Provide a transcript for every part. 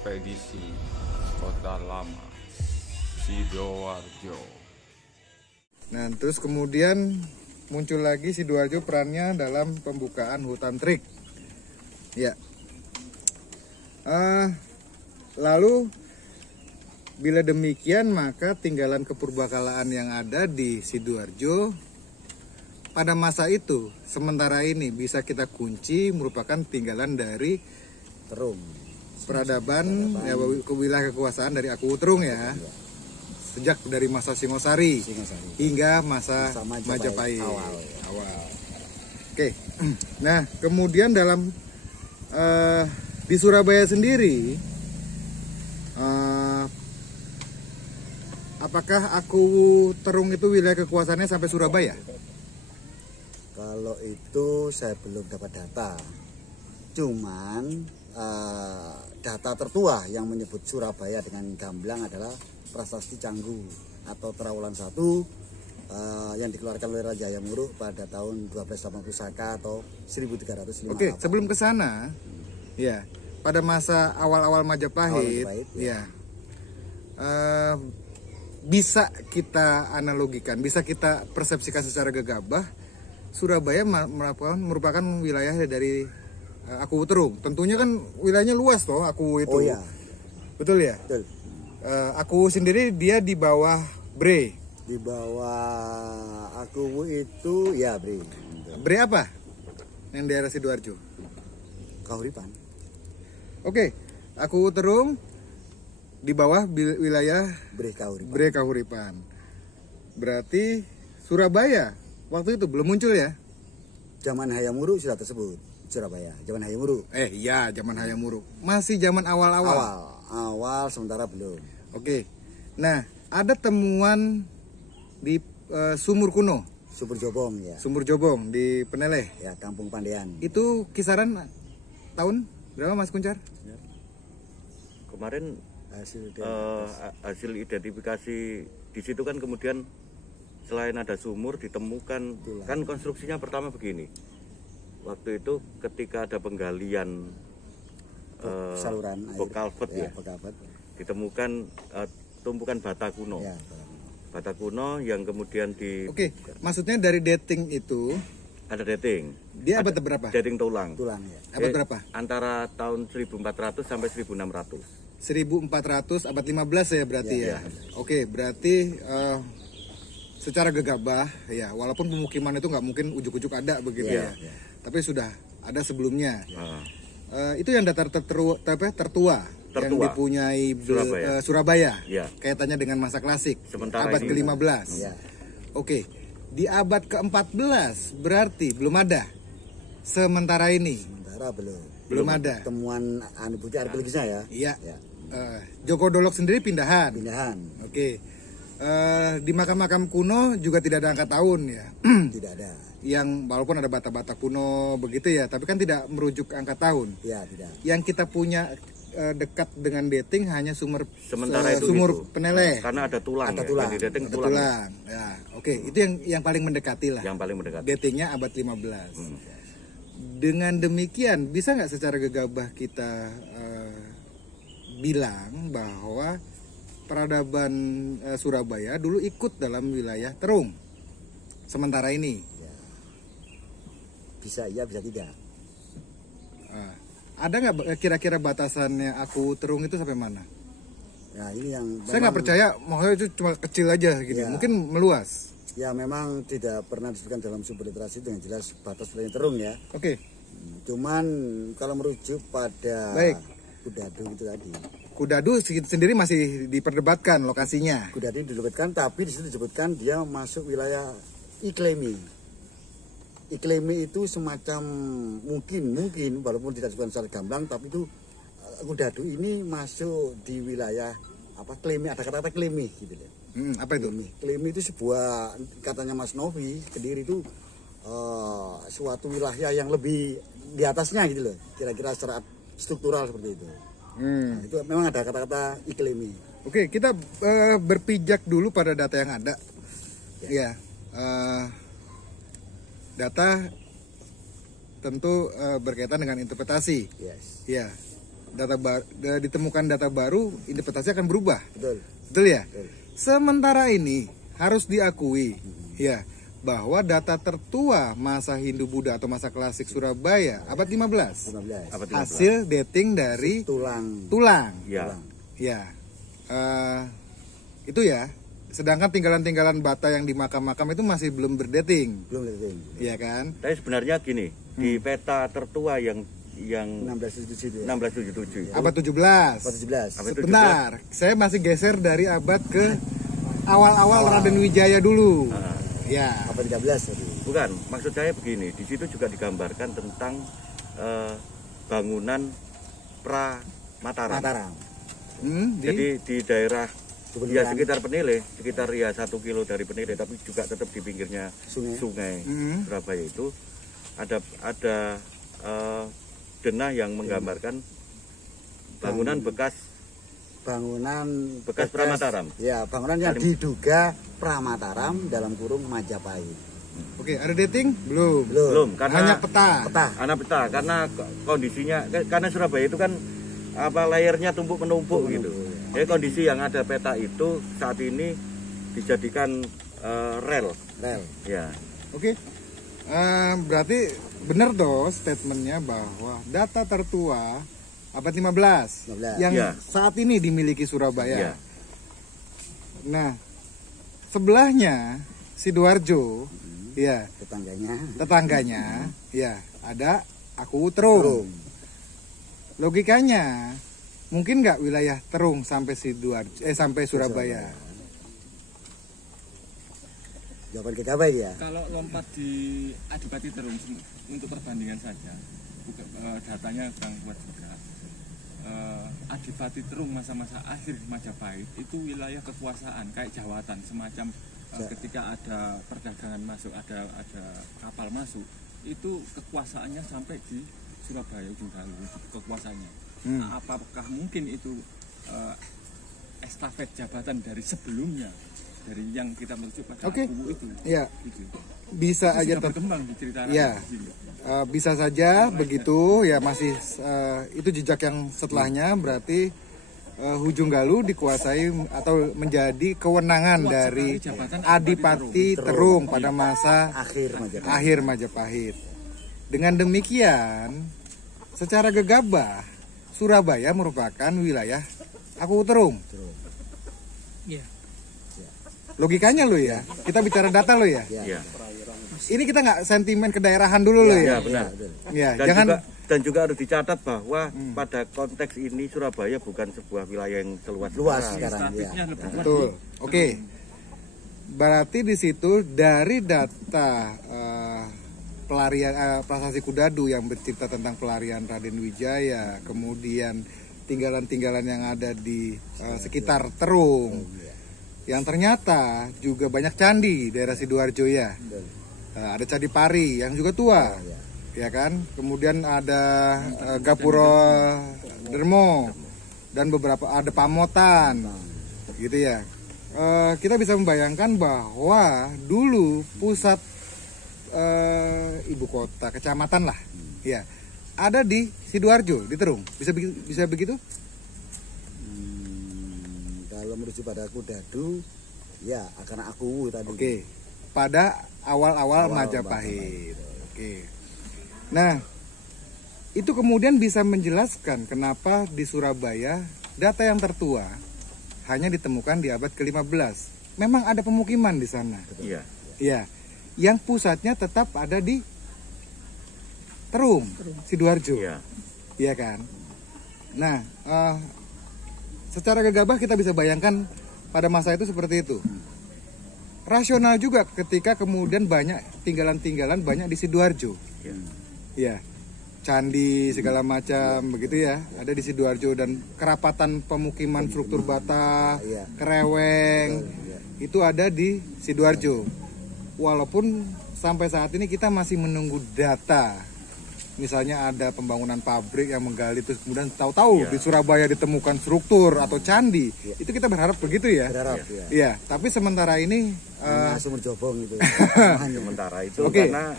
ekspedisi Kota Lama Sidoarjo. Nah, terus kemudian muncul lagi Sidoarjo perannya dalam pembukaan hutan trik. Ya. Lalu bila demikian maka tinggalan kepurbakalaan yang ada di Sidoarjo pada masa itu sementara ini bisa kita kunci merupakan tinggalan dari Terung. peradaban ya, wilayah kekuasaan dari Aku Terung ya. Sejak dari masa Singosari hingga masa Majapahit awal. Oke. Nah, kemudian dalam di Surabaya sendiri apakah Aku Terung itu wilayah kekuasaannya sampai Surabaya? Kalau itu saya belum dapat data. Cuman data tertua yang menyebut Surabaya dengan gamblang adalah Prasasti Canggu atau Trawulan 1 yang dikeluarkan oleh Raja Hayam-Wuruk pada tahun 1280 Saka atau 1305. Oke, sebelum ke sana ya, pada masa awal-awal Majapahit, ya. Bisa kita analogikan, bisa kita persepsikan secara gegabah Surabaya merupakan wilayah dari Aku Terung. Tentunya kan wilayahnya luas toh Aku itu. Oh ya. Betul ya? Betul. Aku sendiri dia di bawah Bre. Di bawah Aku itu ya Bre. Bre apa? Yang daerah Sidoarjo. Kahuripan. Oke. Aku Terung di bawah wilayah Bre Kahuripan. Bre Kahuripan. Berarti Surabaya waktu itu belum muncul ya? Zaman Hayam-Wuruk sudah tersebut Surabaya. Zaman Hayam-Wuruk. Iya, zaman Hayam-Wuruk. Masih zaman awal-awal. Awal sementara belum. Oke. Nah, ada temuan di sumur kuno. Sumur Jobong ya. Sumur Jobong di Peneleh. Ya, Kampung Pandean. Itu kisaran tahun berapa Mas Kuncar? Kemarin hasil identifikasi di situ kan kemudian selain ada sumur ditemukan kan konstruksinya pertama begini. Waktu itu ketika ada penggalian saluran air, Bokalvet ya, ditemukan tumpukan bata kuno. Ya, bata kuno yang kemudian di. Oke, maksudnya dari dating itu ada dating. Dia abad berapa? Dating tulang. Tulang ya. Abad berapa? Antara tahun 1400 sampai 1600. 1400 abad 15 ya berarti ya. Oke, berarti secara gegabah ya, walaupun pemukiman itu nggak mungkin ujuk-ujuk ada begitu ya. Tapi sudah ada sebelumnya. Itu yang datar tertua yang dipunyai Surabaya. Kaitannya dengan masa klasik. Sementara abad ke-15. Oke. Di abad ke-14 berarti belum ada. Sementara ini. Sementara belum ada. Temuan bukti arkeologisnya ya. Iya. Joko Dolok sendiri pindahan. Oke. Di makam-makam kuno juga tidak ada angka tahun ya. Tidak ada. Yang walaupun ada bata-bata kuno begitu ya, tapi kan tidak merujuk angka tahun. Ya, tidak. Yang kita punya dekat dengan dating hanya sumur Peneleh. Karena ada tulang. Ada tulang. Ada tulang. Ya, oke. Itu yang paling mendekati lah. Yang paling mendekati. Datingnya abad 15. Dengan demikian bisa nggak secara gegabah kita bilang bahwa peradaban Surabaya dulu ikut dalam wilayah Terung sementara ini? Bisa iya, bisa tidak. Ada nggak kira-kira batasannya Aku Terung itu sampai mana? Ya, ini yang saya nggak percaya, maksudnya itu cuma kecil aja gitu, mungkin meluas. Ya, memang tidak pernah disebutkan dalam sumber literasi dengan jelas batas wilayah Terung ya. Oke. Cuman kalau merujuk pada Kudadu itu tadi. Kudadu sendiri masih diperdebatkan lokasinya. Kudadu didebatkan, tapi di situ disebutkan dia masuk wilayah Iklemi. Iklemi itu semacam mungkin walaupun tidak disebutkan secara gamblang, tapi itu Kudadu ini masuk di wilayah Klemi, ada kata-kata Klemi gitu ya. Apa itu? Klemi itu sebuah, katanya Mas Novi, Kediri itu suatu wilayah yang lebih di atasnya gitu loh, kira-kira secara struktural seperti itu. Nah, itu memang ada kata-kata Iklemi. Oke, kita berpijak dulu pada data yang ada. Ya, data tentu berkaitan dengan interpretasi. Yes. Ya, ditemukan data baru, interpretasi akan berubah. Betul. Betul ya? Betul. Sementara ini harus diakui ya bahwa data tertua masa Hindu-Buddha atau masa klasik Surabaya abad 15. 15. Abad 15. Hasil dating dari tulang. Ya. Ya. Itu ya. Sedangkan tinggalan-tinggalan bata yang di makam-makam itu masih belum berdating. Belum dating. Iya kan? Tapi sebenarnya gini, di peta tertua yang 1677 ya. 1677 itu Abad 17. Abad 17. Abad 17. Bentar, saya masih geser dari abad ke awal-awal Raden Wijaya dulu. Ya. Abad 13 tadi. bukan, maksud saya begini, di situ juga digambarkan tentang bangunan pra Mataram. Mataram. Jadi di daerah Kebetulan. ya sekitar Penile, sekitar ya 1 kilo dari Penile, tapi juga tetap di pinggirnya sungai Surabaya itu ada denah yang menggambarkan bangunan bekas Pramataram. Ya, bangunan yang diduga Pramataram dalam kurung Majapahit. Oke, ada dating? Belum. Belum, karena Hanya peta. peta karena kondisinya karena Surabaya itu kan layernya tumpuk menumpuk gitu. Jadi kondisi yang ada peta itu saat ini dijadikan rel. Ya. Oke. Berarti benar toh statementnya bahwa data tertua abad 15 yang Ya. saat ini dimiliki Surabaya. Ya. Nah, sebelahnya Sidoarjo, ya, tetangganya, ya, ada Aku Terung. Logikanya, mungkin nggak wilayah Terung sampai sampai Surabaya? Jawaban gegabah ya. Kalau lompat di Adipati Terung untuk perbandingan saja, datanya kurang kuat juga. Adipati Terung masa-masa akhir Majapahit itu wilayah kekuasaan kayak jawatan, semacam ketika ada perdagangan masuk, ada kapal masuk, itu kekuasaannya sampai di Surabaya ujung Galuh, kekuasaannya. Nah, apakah mungkin itu estafet jabatan dari sebelumnya, dari yang kita merujuk pada kubu itu? Ya, gitu. bisa Itu aja sudah berkembang di cerita ya. Bisa saja begitu ya, masih itu jejak yang setelahnya berarti Ujung Galuh dikuasai atau menjadi kewenangan dari Adipati Terung pada masa akhir Majapahit. Dengan demikian, secara gegabah Surabaya merupakan wilayah Aku Terung. Iya. Logikanya lo ya, kita bicara data lo ya. Ya. Ini kita nggak sentimen kedaerahan dulu lo ya. Ya, benar. Ya, Dan juga harus dicatat bahwa pada konteks ini Surabaya bukan sebuah wilayah yang seluas sekarang ya. Betul. Oke. Berarti di situ dari data pelarian Prasasti Kudadu yang bercerita tentang pelarian Raden Wijaya, kemudian tinggalan-tinggalan yang ada di sekitar Terung, yang ternyata juga banyak candi daerah Sidoarjo ya. Ada Candi Pari yang juga tua, ya kan. Kemudian ada Gapuro Dermo dan beberapa ada Pamotan, gitu ya. Kita bisa membayangkan bahwa dulu pusat ibu kota kecamatan lah, ya, ada di Sidoarjo, di Terung. Bisa begitu? Kalau merujuk pada Kudadu, ya akan Aku tadi. Oke. Pada awal-awal Majapahit. Oke. Nah, itu kemudian bisa menjelaskan kenapa di Surabaya data yang tertua hanya ditemukan di abad ke-15. Memang ada pemukiman di sana. Iya. Iya. Yang pusatnya tetap ada di Terung, Sidoarjo. Iya. Iya kan? Nah, secara gegabah kita bisa bayangkan pada masa itu seperti itu. Rasional juga ketika kemudian banyak tinggalan-tinggalan banyak di Sidoarjo. Ya, candi segala macam begitu ya, ada di Sidoarjo, dan kerapatan pemukiman struktur bata, kereweng itu ada di Sidoarjo. Walaupun sampai saat ini kita masih menunggu data. Misalnya ada pembangunan pabrik yang menggali terus kemudian tahu-tahu di Surabaya ditemukan struktur atau candi. Itu kita berharap begitu ya. Iya, tapi sementara ini sumur jobong itu. Sementara itu karena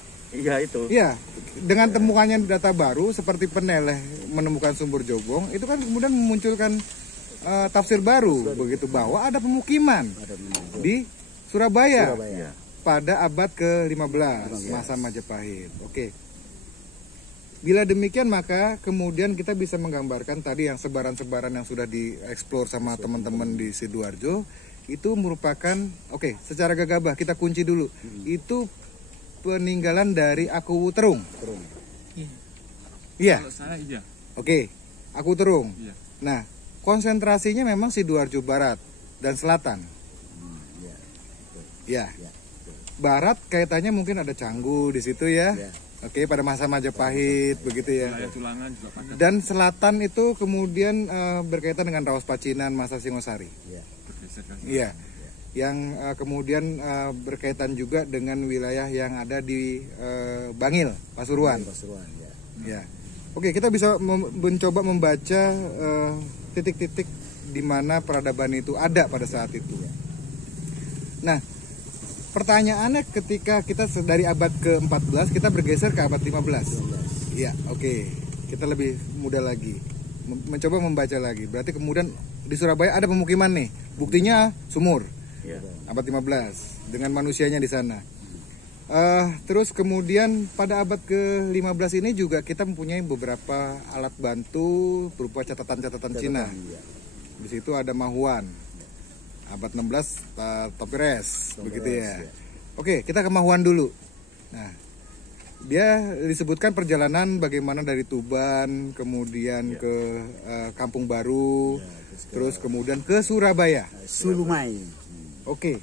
itu. Iya, dengan temukannya data baru seperti Peneleh menemukan sumur Jobong, itu kan kemudian memunculkan tafsir baru begitu bahwa ada pemukiman di Surabaya, Iya. pada abad ke-15 masa Majapahit. Oke. Bila demikian maka kemudian kita bisa menggambarkan tadi yang sebaran-sebaran yang sudah dieksplor sama teman-teman di Sidoarjo itu merupakan secara gegabah kita kunci dulu. Itu peninggalan dari Aku Terung. Iya. Kalau saya iya. Oke. Aku Terung. Iya. Nah, konsentrasinya memang Sidoarjo Barat dan Selatan. Ya. Barat kaitannya mungkin ada Canggu di situ ya. Oke, pada masa Majapahit begitu ya. Wilayah Tulangan juga pada Dan selatan itu kemudian berkaitan dengan Rawas Pacinan masa Singosari. bergeser ke Iya. Yang kemudian berkaitan juga dengan wilayah yang ada di Bangil, Pasuruan. Ya. Oke, kita bisa mencoba membaca titik-titik di mana peradaban itu ada pada saat itu. Nah, pertanyaannya ketika kita dari abad ke-14 kita bergeser ke abad 15. Iya, oke. Kita lebih mudah lagi. Mencoba membaca lagi. Berarti kemudian di Surabaya ada pemukiman nih. Buktinya sumur. Iya. Abad 15 dengan manusianya di sana. Terus kemudian pada abad ke-15 ini juga kita mempunyai beberapa alat bantu berupa catatan-catatan Cina. Di situ ada Mahuan. Abad 16 Topires begitu ya. Oke, kita ke Mahuan dulu. Nah, dia disebutkan perjalanan bagaimana dari Tuban kemudian ke Kampung Baru, terus kemudian ke Surabaya. Sulumai. Oke.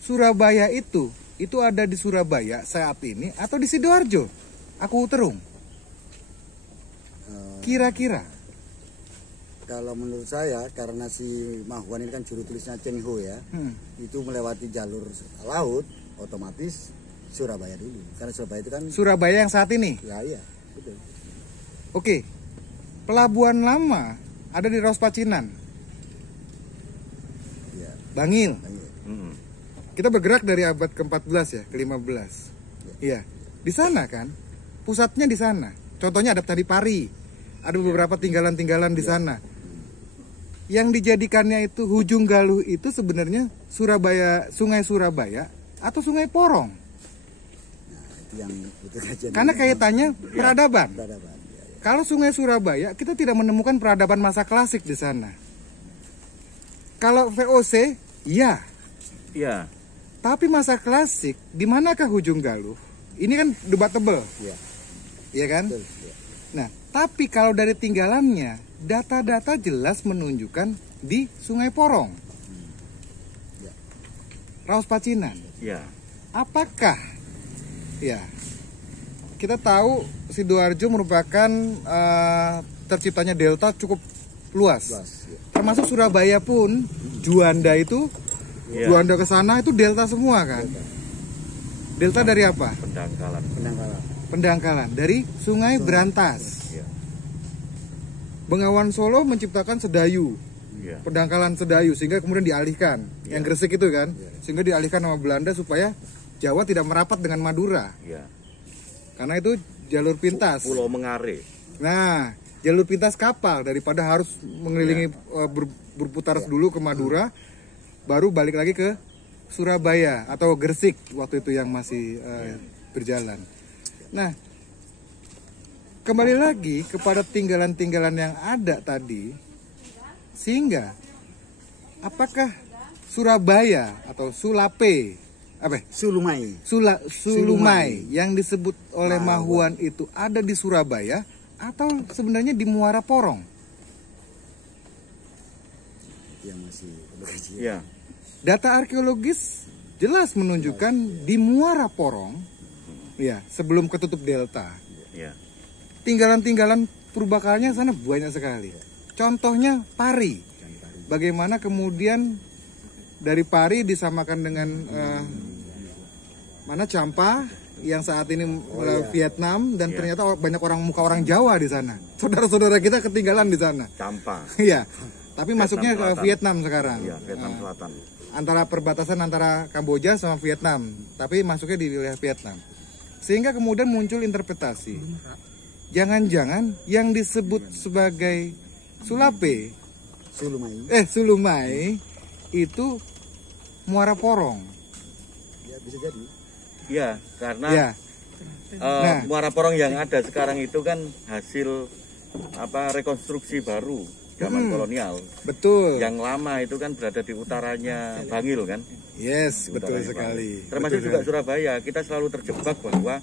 Surabaya itu ada di Surabaya saat ini atau di Sidoarjo? Aku Terung. Kira-kira. Kalau menurut saya karena si Mahuan ini kan juru tulisnya Cheng Ho ya, itu melewati jalur laut, otomatis Surabaya dulu. Karena Surabaya itu kan Surabaya yang saat ini. ya iya, betul. Oke. Pelabuhan lama ada di Rawas Pacinan. Iya. Bangil. Mm. Kita bergerak dari abad ke-14 ya, ke-15. Iya. Di sana kan pusatnya di sana. Contohnya ada tadi Pari. Ada beberapa tinggalan-tinggalan di sana. Yang dijadikannya itu Hujung Galuh itu sebenarnya Surabaya, Sungai Surabaya atau Sungai Porong. Itu yang butuh kajian. Karena kaitannya peradaban. Peradaban. Kalau Sungai Surabaya kita tidak menemukan peradaban masa klasik di sana. Kalau VOC, iya. Iya. Tapi masa klasik, di manakah Hujung Galuh? Ini kan debatable. Iya. Iya kan? Betul. Ya. Nah, tapi kalau dari tinggalannya, data-data jelas menunjukkan di Sungai Porong. Rawas Pacinan. Iya. Apakah ya kita tahu Sidoarjo merupakan terciptanya delta cukup luas. Termasuk Surabaya pun Juanda itu Juanda ke sana itu delta semua kan. Delta dari apa? Pendangkalan. Pendangkalan dari Sungai Berantas. Iya. Bengawan Solo menciptakan Sedayu. Iya. Pendangkalan Sedayu sehingga kemudian dialihkan. Yang Gresik itu kan. Sehingga dialihkan sama Belanda supaya Jawa tidak merapat dengan Madura. Iya. Karena itu jalur pintas. Pulau Mengare. Nah, jalur pintas kapal daripada harus mengelilingi berputar dulu ke Madura baru balik lagi ke Surabaya atau Gresik waktu itu yang masih berjalan. Nah, kembali lagi kepada tinggalan-tinggalan yang ada tadi, sehingga apakah Surabaya atau Sulape, Sulumai yang disebut oleh Mahuan itu ada di Surabaya atau sebenarnya di Muara Porong? Yang masih perlu kajian. Iya. Data arkeologis jelas menunjukkan di Muara Porong, ya sebelum ketutup delta. Iya. Tinggalan-tinggalan purbakalanya sana banyak sekali. Contohnya Pari. Bagaimana kemudian dari Pari disamakan dengan mana Champa yang saat ini Vietnam dan ternyata banyak muka orang Jawa di sana. Saudara-saudara kita ketinggalan di sana. Champa. Iya. Tapi masuknya ke Selatan. Vietnam sekarang. Iya, Vietnam Selatan. Antara perbatasan antara Kamboja sama Vietnam, tapi masuknya di wilayah Vietnam. Sehingga kemudian muncul interpretasi. Jangan-jangan yang disebut sebagai Sulape, Sulumai itu Muara Porong. Ya, bisa jadi. Ya, karena Ya. Muara Porong yang ada sekarang itu kan hasil rekonstruksi baru zaman kolonial. Betul. Yang lama itu kan berada di utaranya Bangil kan. Yes, betul Utaranya sekali. Bangil. Termasuk Betul juga sekali. Surabaya, kita selalu terjebak bahwa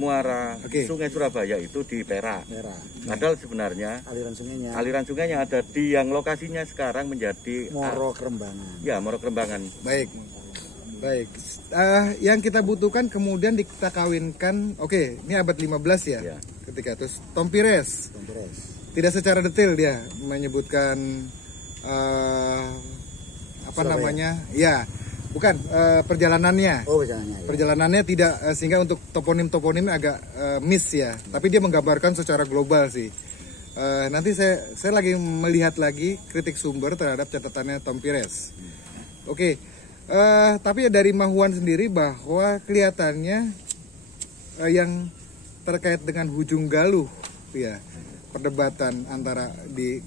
muara Oke. Sungai Surabaya itu di Perak. Merah. Padahal sebenarnya Aliran sungainya ada di yang lokasinya sekarang menjadi Moro Kerembangan. ya Moro Kerembangan. Baik. Baik. Yang kita butuhkan kemudian kita kawinkan. Oke, ini abad 15 ya. Ya. Ketika terus Tompires. Kompres. Tidak secara detail dia menyebutkan apa Surabaya. namanya? Ya, bukan perjalanannya. Oh, perjalanannya. Ya. Perjalanannya tidak sehingga untuk toponim agak miss ya. Tapi dia menggambarkan secara global sih. Nanti saya lagi melihat lagi kritik sumber terhadap catatannya Tompires. Oke. Tapi dari Mahuan sendiri bahwa kelihatannya yang terkait dengan Hujung Galuh ya, perdebatan antara di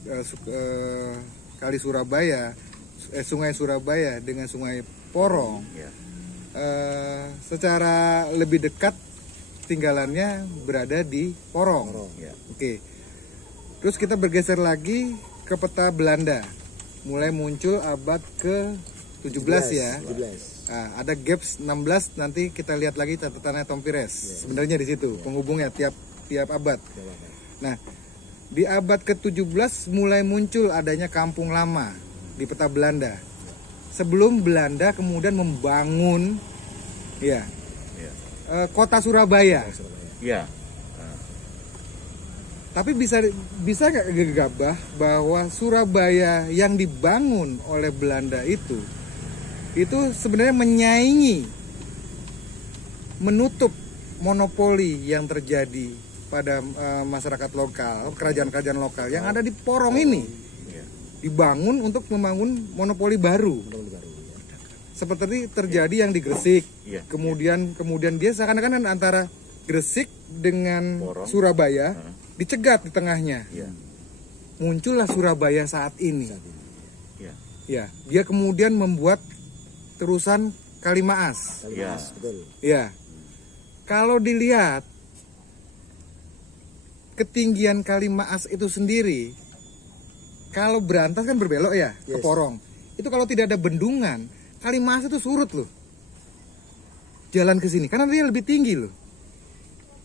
Kali Surabaya, Sungai Surabaya dengan Sungai Porong, Ya. secara lebih dekat tinggalannya berada di Porong. Ya. Oke. Terus kita bergeser lagi ke peta Belanda. Mulai muncul abad ke-17 ya. 17. Nah, ada gaps 16, nanti kita lihat lagi catatannya Tompires. Sebenarnya di situ penghubungnya tiap abad. Nah, di abad ke-17 mulai muncul adanya kampung lama di peta Belanda. Sebelum Belanda kemudian membangun ya Ya. kota Surabaya. Ya. Tapi bisa nggak gegabah bahwa Surabaya yang dibangun oleh Belanda itu sebenarnya menyaingi, menutup monopoli yang terjadi pada masyarakat lokal, kerajaan-kerajaan lokal yang ada di Porong ini, Ya. dibangun untuk membangun monopoli baru. Seperti terjadi yang di Gresik. Iya. Kemudian dia seakan-akan antara Gresik dengan Porong. Surabaya dicegat di tengahnya. Ya. Muncullah Surabaya saat ini. Ya. Ya, dia kemudian membuat terusan Kalimaas. Ya. Betul. Ya. Kalau dilihat ketinggian Kalimaas itu sendiri, kalau berantas kan berbelok ya ke Yes. Porong. Itu kalau tidak ada bendungan, Kalimaas itu surut loh. Jalan ke sini karena dia lebih tinggi loh.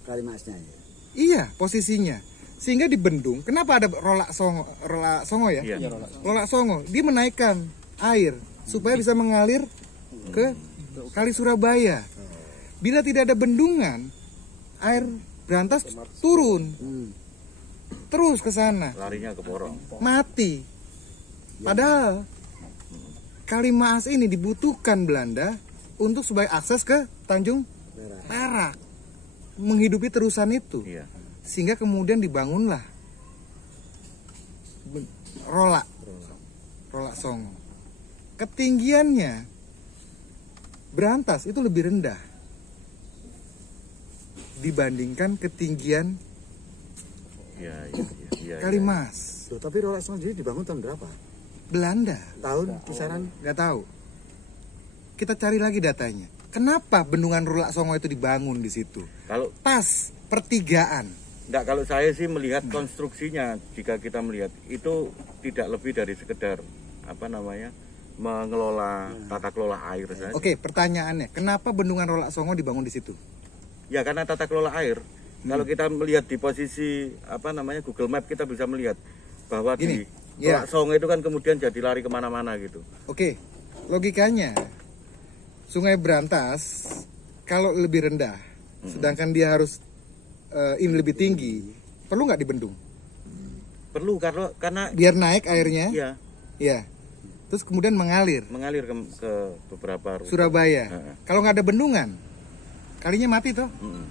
Kalimasnya ya. Iya, posisinya. Sehingga dibendung. Kenapa ada Rolak Songo ya? Iya. Rolak Songo, dia menaikkan air supaya bisa mengalir ke Kali Surabaya. Bila tidak ada bendungan, air berantas turun terus ke sana, Larinya ke Porong. mati. Padahal Kalimaas ini dibutuhkan Belanda untuk sebagai akses ke Tanjung Perak, menghidupi terusan itu. Iya. Sehingga kemudian dibangunlah Rolak Songo. Ketinggiannya berantas itu lebih rendah dibandingkan ketinggian Iya. Iya. Kalimas. Loh, tapi Rolak Songo sendiri dibangun tahun berapa? Belanda, Tahun kisaran nggak tahu. Kita cari lagi datanya. Kenapa bendungan Rolak Songo itu dibangun di situ? Kalau Pas pertigaan. enggak, kalau saya sih melihat konstruksinya, jika kita melihat itu tidak lebih dari sekedar mengelola tata kelola air saja. Oke, pertanyaannya, kenapa bendungan Rolak Songo dibangun di situ? Ya karena tata kelola air. Kalau kita melihat di posisi Google Map, kita bisa melihat bahwa Gini, di ya. Rolak Songo itu kan kemudian jadi lari kemana-mana gitu. Oke, logikanya Sungai Berantas kalau lebih rendah, sedangkan dia harus ini lebih tinggi, perlu nggak dibendung? Perlu karena Biar naik airnya, ya ya. Terus kemudian mengalir mengalir ke beberapa rute. Surabaya. Heeh. Kalau nggak ada bendungan, kalinya mati toh. Mm-mm.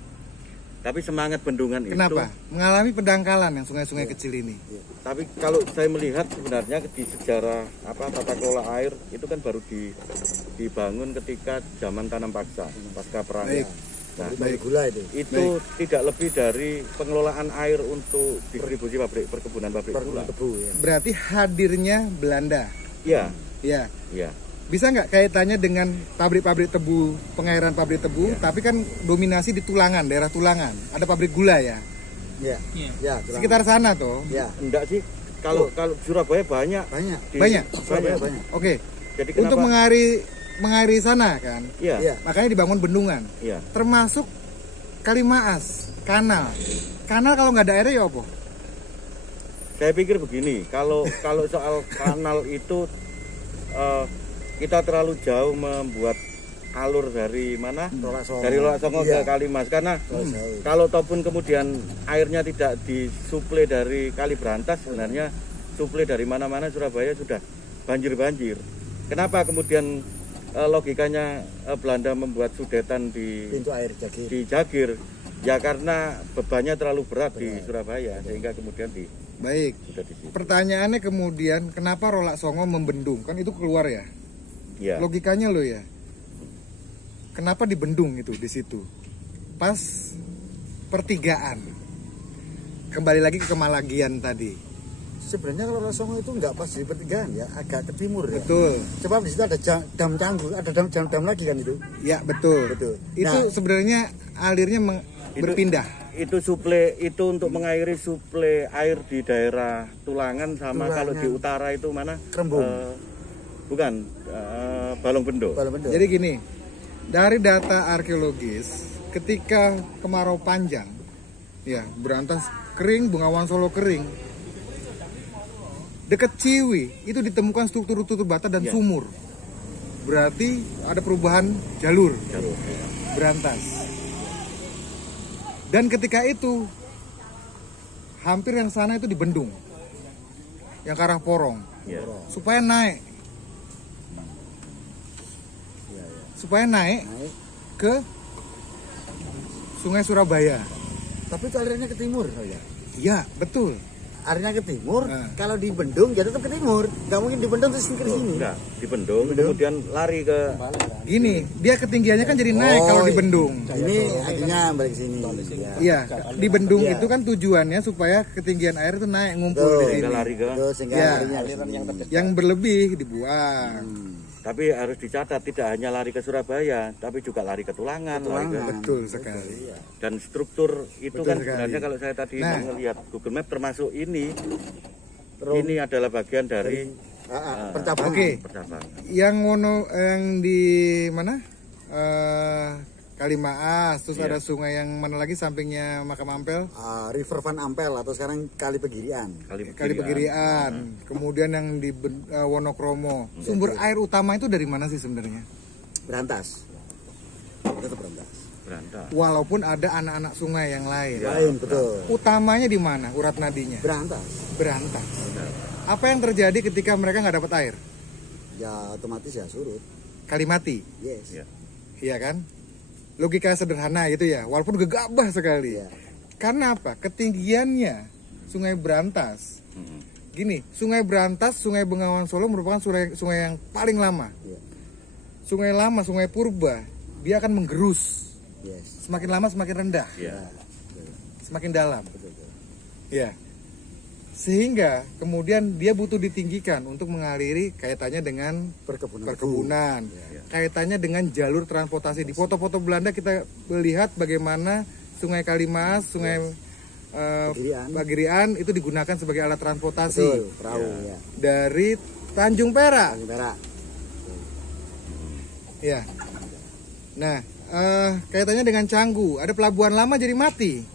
Tapi semangat bendungan Kenapa? itu. Mengalami pendangkalan yang sungai-sungai kecil ini. Tapi kalau saya melihat sebenarnya di sejarah tata kelola air itu kan baru dibangun ketika zaman tanam paksa pasca perang. Baik. pabrik gula itu. Itu tidak lebih dari pengelolaan air untuk distribusi perkebunan pabrik gula. Tebu ya. Berarti hadirnya Belanda. Iya, Ya. iya. Bisa nggak kaitannya dengan pabrik-pabrik tebu, pengairan pabrik tebu, tapi kan dominasi di Tulangan, daerah Tulangan. Ada pabrik gula ya. Iya. Iya. Ya, Sekitar sana tuh. ya. Enggak sih. Kalau Surabaya banyak. Banyak. Banyak? Surabaya banyak. Oke. Jadi Untuk kenapa? mengairi sana kan. Iya. Iya. Makanya dibangun bendungan. Iya. Termasuk Kalimaas, kanal. Kanal kalau nggak ada airnya ya apa? Saya pikir begini, kalau soal kanal itu kita terlalu jauh membuat alur dari mana? Rolak Songo. Dari Rolak Songo Iya. ke Kalimas, karena Jauh. kalau ataupun kemudian airnya tidak disuplai dari Kali Brantas, sebenarnya suplai dari mana-mana Surabaya sudah banjir-banjir. Kenapa kemudian logikanya Belanda membuat sudetan Pintu air Jagir. di Jagir? Ya karena bebannya terlalu berat di Surabaya, sehingga kemudian Baik. sudah di situ. Pertanyaannya kemudian kenapa Rolak Songo membendung? Kan itu keluar ya. Ya. Logikanya lo ya. Kenapa dibendung itu di situ? Pas pertigaan. Kembali lagi ke Kemalagian tadi. Sebenarnya kalau Rolak Songo itu nggak pas di pertigaan ya, agak ke timur ya. Betul. Sebab di situ ada dam Canggu, ada dam lagi kan itu. Ya, betul. Betul. Itu Nah, sebenarnya alirnya berpindah. Itu suplai itu untuk mengairi suplai air di daerah Tulangan sama Tulangan. kalau di utara itu mana? Kerembung. Bukan Balong Bendo. Balabendo. Jadi gini, dari data arkeologis, ketika kemarau panjang, ya Berantas kering, Bengawan Solo kering, dekat Ciwi itu ditemukan struktur-struktur bata dan Ya. sumur. Berarti ada perubahan jalur Jalur. Berantas. Dan ketika itu hampir yang sana itu dibendung, yang ke arah Porong, Ya. supaya naik, Naik. ke Sungai Surabaya. Tapi itu alirannya ke timur oh ya. Iya, betul. Alirannya ke timur, Nah. kalau di Bendung ya tetap ke timur. Nggak mungkin di Bendung terus ke sini. Enggak, di Bendung kemudian lari ke Gini, dia ketinggiannya kan jadi naik kalau di Bendung. Ini akhirnya balik ke sini. Ya. Iya, di Bendung itu kan tujuannya supaya ketinggian air itu naik ngumpul Betul. di sehingga sini. lari ke. Terus sehingga Ya. larinya ke sini. Yang berlebih dibuang. Tapi harus dicatat tidak hanya lari ke Surabaya, tapi juga lari ke Tulangan, lari ke Betul sekali. dan struktur itu Betul kan sekali. sebenarnya kalau saya tadi Nah. melihat Google Map termasuk ini adalah bagian dari Percabangan. Oke. percabangan. Yang di mana? Kalimaas, terus Iya. ada sungai yang mana lagi sampingnya Makam Ampel? River Van Ampel atau sekarang Kali Pegirian. Kali Pegirian. Kemudian yang di Wonokromo. Sumber air utama itu dari mana sih sebenarnya? Berantas. Tetap Berantas. Berantas. Walaupun ada anak-anak sungai yang lain. Lain betul. Utamanya di mana? Urat nadinya? Berantas. Berantas. Apa yang terjadi ketika mereka nggak dapat air? Ya otomatis ya surut. Kali mati, Yes. Ya. iya kan? Logika sederhana gitu ya, walaupun gegabah sekali. Iya. Karena apa? Ketinggiannya Sungai Berantas. Mm-mm. Gini, Sungai Berantas, Sungai Bengawan Solo merupakan sungai yang paling lama. Iya. Sungai lama, Sungai Purba, dia akan menggerus. Yes. Semakin lama semakin rendah, Ya. semakin dalam. Betul, betul. Ya. Sehingga kemudian dia butuh ditinggikan untuk mengaliri kaitannya dengan perkebunan, kaitannya dengan jalur transportasi. Di foto-foto Belanda kita melihat bagaimana Sungai Kalimas, Sungai Bagirian itu digunakan sebagai alat transportasi. Betul, perahu ya. Dari Tanjung Perak. Tanjung Perak. Ya. Nah, kaitannya dengan Canggu, ada pelabuhan lama jadi mati.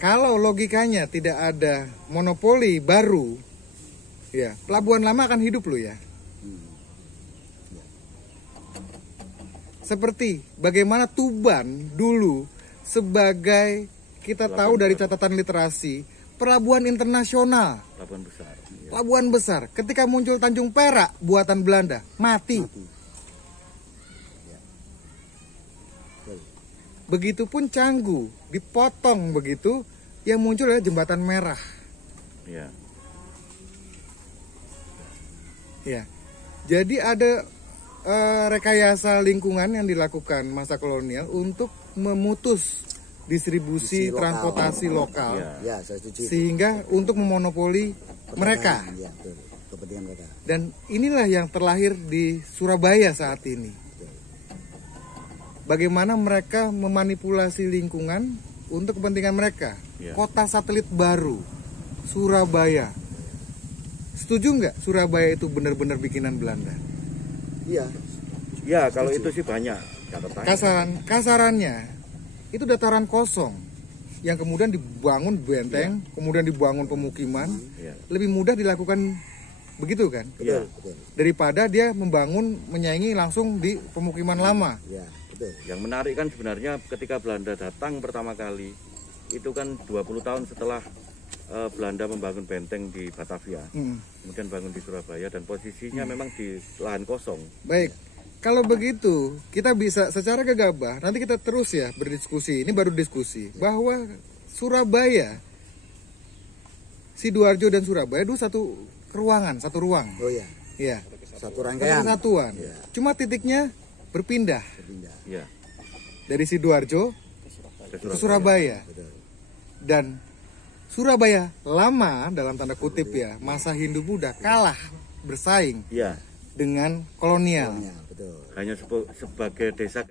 Kalau logikanya tidak ada monopoli baru, ya pelabuhan lama akan hidup loh ya. Seperti bagaimana Tuban dulu sebagai kita tahu dari catatan literasi pelabuhan internasional, Pelabuhan besar. Ya. pelabuhan besar. Ketika muncul Tanjung Perak buatan Belanda, mati. Begitupun Canggu dipotong begitu, yang muncul adalah jembatan merah. Ya. Ya, jadi ada rekayasa lingkungan yang dilakukan masa kolonial untuk memutus distribusi transportasi lokal, Ya, saya setuju. sehingga untuk memonopoli mereka. Ya, betul. Kepentingan mereka. Dan inilah yang terlahir di Surabaya saat ini. Bagaimana mereka memanipulasi lingkungan untuk kepentingan mereka. Ya. Kota satelit baru, Surabaya. Setuju nggak Surabaya itu benar-benar bikinan Belanda? Iya. Ya, kalau itu sih banyak catatannya. Kasarannya itu dataran kosong yang kemudian dibangun benteng, kemudian dibangun pemukiman, Ya. lebih mudah dilakukan begitu kan? Iya. Betul. Daripada dia membangun menyaingi langsung di pemukiman lama. Ya, betul. Yang menarik kan sebenarnya ketika Belanda datang pertama kali itu kan 20 tahun setelah Belanda membangun benteng di Batavia, kemudian bangun di Surabaya dan posisinya memang di lahan kosong. Baik, kalau begitu kita bisa secara gegabah, nanti kita terus ya berdiskusi, ini baru diskusi, bahwa Surabaya, Sidoarjo dan Surabaya itu satu ruangan, satu ruang. Oh ya, Ya, satu satu rangkaian. kesatuan. Ya. Cuma titiknya berpindah Berpindah. Ya, dari Sidoarjo ke ke Surabaya. Betul. Dan Surabaya lama dalam tanda kutip ya, masa Hindu Buddha kalah bersaing Ya, dengan kolonial. Ya, betul. hanya sebagai desa